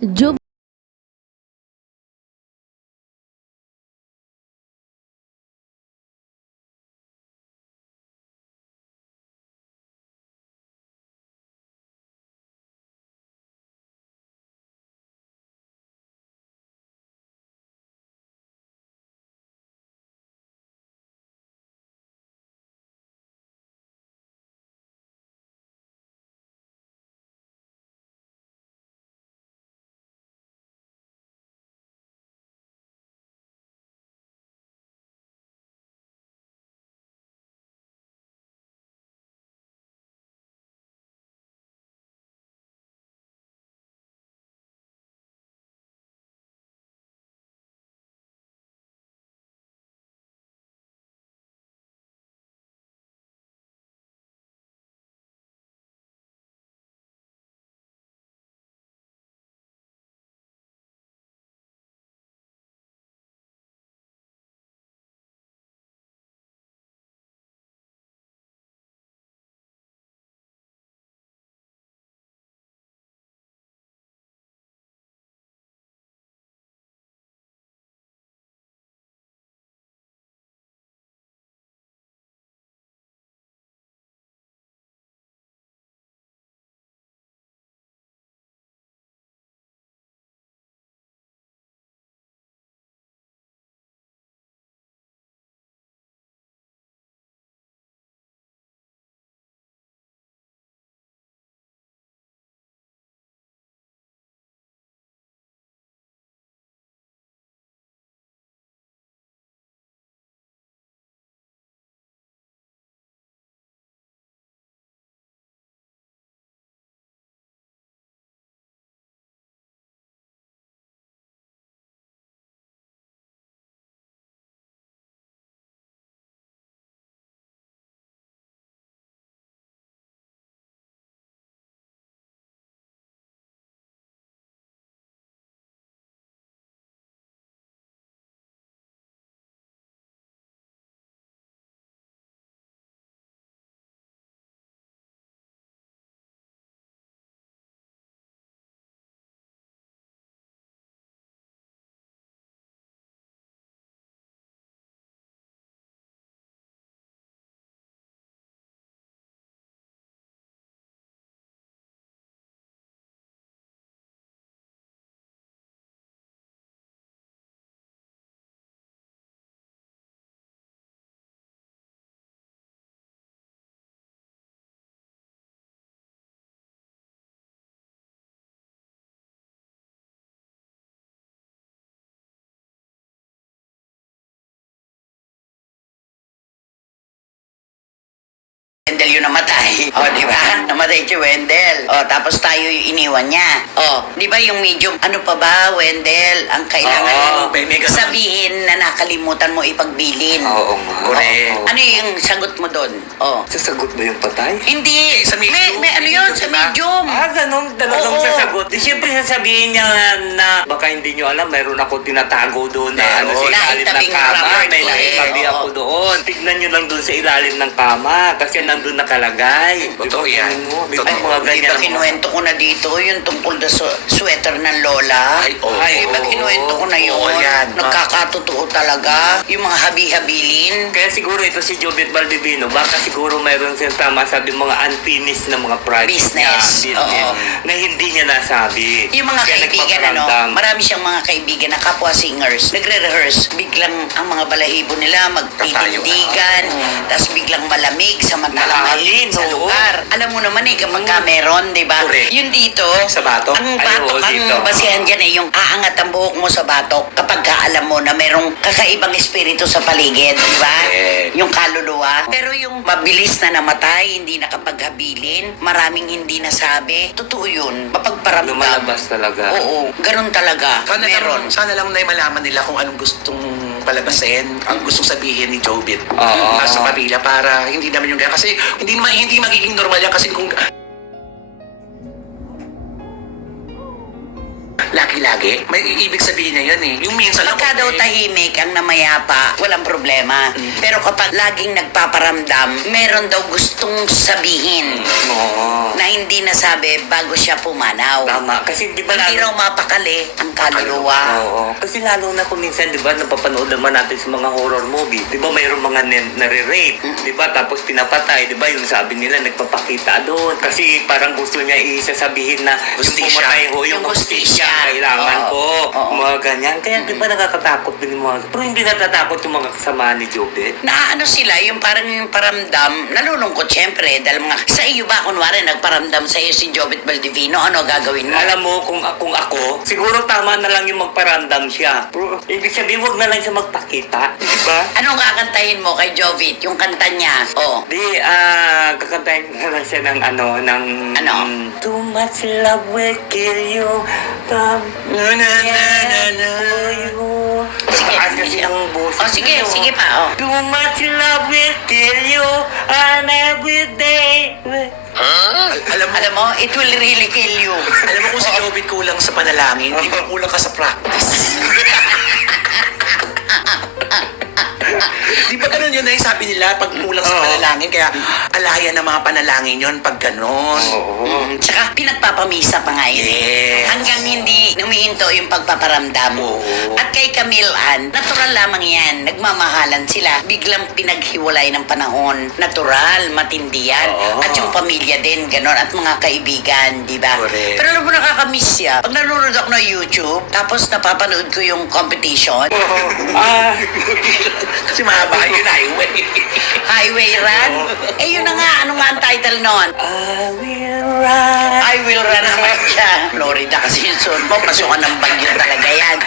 Job Wendell yung namatay. O, di ba? Namatay si Wendell. O, tapos tayo yung iniwan niya. O, di ba yung medium, ano pa ba, Wendell, ang kailangan may sabihin na nakalimutan mo ipagbilin. Oo nga. Correct. Ano yung sagot mo doon? O. Sasagot ba yung patay? Hindi. Sa medium. May ano yun, sa medium. Ganun. Talagang Oo. sasagot. Di siyempre sasabihin niya na baka hindi nyo alam, mayroon ako tinatago doon na ano sa ilalim ng Naitabing kama. rubber May ko nakitabi oo. ako doon. Tignan nyo lang doon sa ilalim ng kama kasi nandun nakalagay. Totoo yan. May Ay, mga di ganyan. ba kinuwento ko na dito yung tungkol sa sweater ng lola? Ay, oo. Di ba kinuwento ko na yun? Oo, yan. Nagkakatotoo talaga. Yung mga habi-habilin. Kaya siguro ito si Jobit Valdivino, baka siguro mayroon siyang tama sabi mga unfinished na mga projects Business. niya, Oo. na hindi niya nasabi. Yung mga Kaya kaibigan, nagpaparamdam. marami siyang mga kaibigan na kapwa singers. Nagre-rehearse. Biglang ang mga balahibo nila magtitindigan. Tapos biglang malamig samantalang Malalim, mainit sa oo. lugar. Alam mo naman kapag ka meron, di ba? Correct. Yun dito, Sa batok? ang Ay, batok, oo, dito. ang basihan dyan yung aangat ang buhok mo sa batok kapag ka alam mo na merong kakaibang espiritu sa paligid, di ba? Correct. Yung kaluluwa. Pero yung mabilis na namatay, hindi nakapaghabilin, maraming hindi nasabi, totoo yun. Mapagparamdam. Lumalabas talaga. Oo, ganun talaga. Meron. Sana lang na malaman nila kung anong gustong palabasin, ang gustong sabihin ni Jobit Oo. sa pamilya para hindi naman yung kasi hindi magiging normal yan kasi kung lagi-lagi. May ibig sabihin na yun eh. Yung minsan lang, Pagka daw okay. tahimik ang namayapa, walang problema. Pero kapag laging nagpaparamdam, meron daw gustong sabihin Oo. na hindi nasabi bago siya pumanaw. Tama. Kasi di ba Hindi raw lalo... mapakali ang kaluluwa. Oo. Kasi lalo na kung minsan, di ba, napapanood naman natin sa mga horror movie. Di ba, mayroong mga nare-rape. Di ba, tapos pinapatay. Di ba, yung sabi nila, nagpapakita doon. Kasi parang gusto niya isasabihin na Hustisya. yung pumatay ko, yung Yung hustisya. hustisya, kailangan Oo. ko. Oo. Mga ganyan. Kaya di ba nakakatakot din yung mga... Pero hindi natatakot yung mga kasama ni Jobet. Na ano sila, yung parang yung paramdam, nalulungkot syempre, dahil mga, sa iyo ba, kunwari, nagparamdam sa iyo si Jobet Baldivino, ano gagawin mo? Alam mo, kung ako, siguro tama na lang yung magparandam siya. Pero, ibig sabihin, huwag na lang siya magpakita. Di ba? Anong kakantahin mo kay Jovit? Yung kanta niya, oh. Kakantahin na lang siya ng ng... Ano? Too much love will kill you. Na, na, na, na, na. Sige, Taas kasi sige. ang boses. Oh, sige, niyo. sige pa, oh. Too much love will kill you on every day. Alam mo, it will really kill you. Alam mo kung si Jobit kulang sa panalangin, di ba kulang ka sa practice? Di ba ganun yun eh? Sabi nila, pag kulang sa Oo. panalangin, kaya alaya ng mga panalangin yun pag ganun. Oo. Tsaka pinagpapamisa pa nga yun. Yes. Hanggang hindi humihinto yung pagpaparamdam. Oo. At kay Camille Ann, natural lamang yan. Nagmamahalan sila. Biglang pinaghiwalay ng panahon. Natural, matindi yan. Oo. At yung pamilya din, ganon. At mga kaibigan, di ba? Correct. Pero alam mo, nakakamiss siya. Pag nanonood ako ng YouTube, tapos napapanood ko yung competition, Kasi mahaba yun highway. Highway Run. Eh yun na nga, ano nga ang title nun? I will run. I will run naman siya. Florida kasi yung son mo, pasukan ng bagyo talaga yan.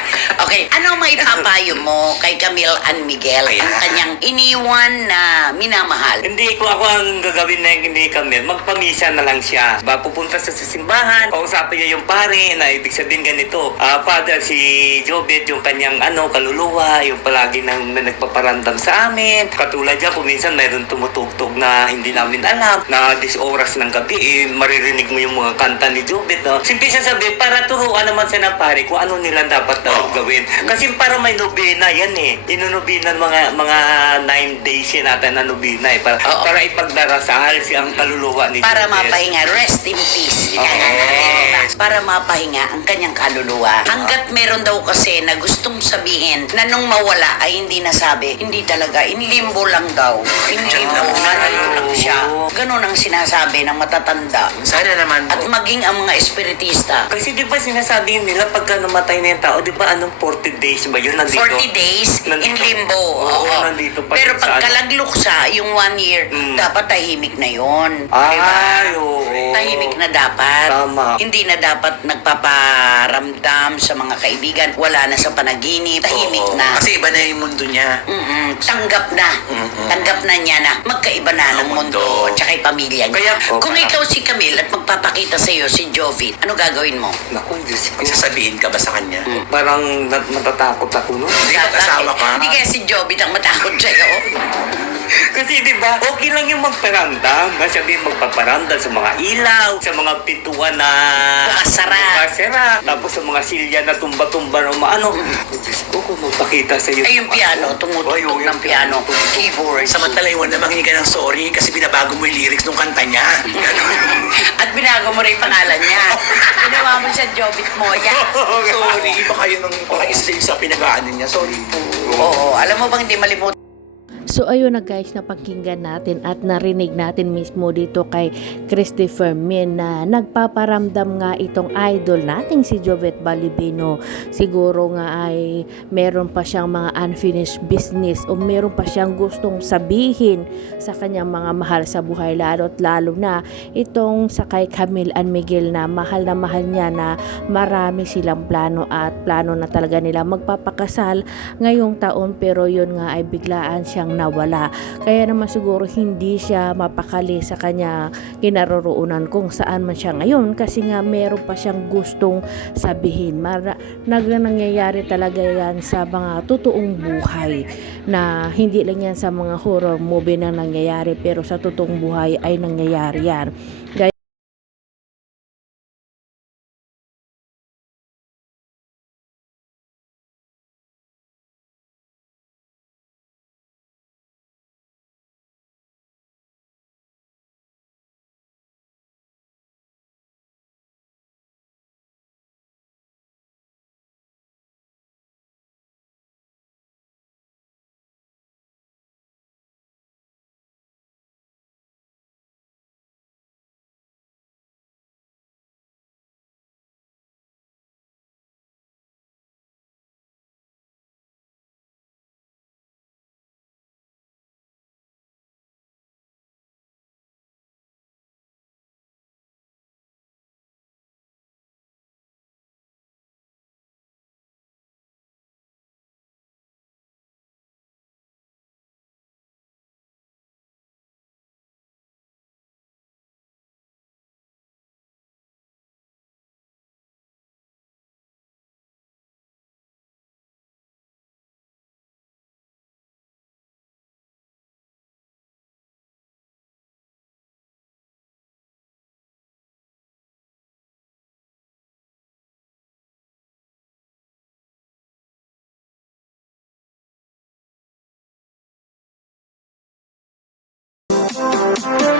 Okay, ano may papayo mo kay Camille Ann Miguel, ang kanyang iniwan na minamahal? Hindi ko ako ang gagawin na hindi kami. Magpamisa na lang siya. Pupunta sa simbahan, kausapin niya yung pare na ibig sabihin ganito. Father, si Jobet, yung kanyang kaluluwa, yung palagi nang nagpaparandam sa amin. Katulad niya, kung minsan mayroon tumutugtog na hindi namin alam, na 10 oras ng gabi, maririnig mo yung mga kanta ni Jobet. No? Simple siya sabi, para turuan naman siya ng pare kung ano nila dapat gawin. Kasi para may nobena yan eh. Inunobina mga 9 days yan natin na nobena eh. Oo. Para ipagdarasal siyang kaluluwa ni Para Jobet. mapahinga, rest in peace. Oo. Ika nga natin, diba? Para mapahinga ang kanyang kaluluwa. Hanggat meron daw kasi na gustong sabihin na nung mawala ay hindi nasabi, hindi talaga, inlimbo lang daw. Inlimbo, narayo lang siya. Ganon ang sinasabi ng matatanda. Sana naman At po. maging ang mga espiritista. Kasi di ba sinasabi nila pagka namatay na yung tao, di ba anong 40 days ba yun nandito? 40 days in Nandito. limbo. Oo, Oo. nandito pa Pero rin sa pag kalagluksa, yung 1 year, Mm. dapat tahimik na yon. Ay, Diba? oo. Tahimik na dapat. Tama. Hindi na dapat nagpaparamdam sa mga kaibigan. Wala na sa panaginip. Tahimik Oo. na. Kasi iba na yung mundo niya. Tanggap na. Mm-mm. Tanggap na niya na magkaiba na ng Ang mundo mundo. at saka yung pamilya niya. Kaya, Kung ikaw si Camille at magpapakita sa iyo si Jovit, ano gagawin mo? Naku, Diyos ko. May sasabihin ka ba sa kanya? Parang natatakot ako nun. Hindi ka kasama ka. Hindi kaya si Jovit ang matakot sa'yo. Kasi di ba, okay lang yung magparandam. Sabihin magpaparandam sa mga ilaw, sa mga pintuan na Bukasara. bukasara, tapos sa mga silya na tumba-tumba o maano. Diyos ko, kung magpakita sa iyo. Ay, yung piano, tumutugtog ng piano, keyboard. Samantala yung na manghingi ka ng sorry kasi binabago mo yung lyrics ng kanta niya. At binago mo rin yung pangalan niya. Ginawa mo siya Jovit Moya. Sorry, baka yun baka isa yun sa pinag-aanin niya. Sorry po. Oo, alam mo bang di malimutan? So ayun na guys, napakinggan natin at narinig natin mismo dito kay Christopher Min na nagpaparamdam nga itong idol nating si Jovit Baldivino. Siguro nga ay meron pa siyang mga unfinished business o meron pa siyang gustong sabihin sa kanyang mga mahal sa buhay, lalo at lalo na itong sa kay Camille Ann Miguel na mahal niya na marami silang plano at plano na talaga nila magpapakasal ngayong taon, pero yun nga ay biglaan siyang nawala. Kaya naman siguro hindi siya mapakali sa kanya kinaroroonan kung saan man siya ngayon, kasi nga meron pa siyang gustong sabihin. Nangyayari talaga yan sa mga totoong buhay, na hindi lang yan sa mga horror movie na nangyayari, pero sa totoong buhay ay nangyayari yan. Bye.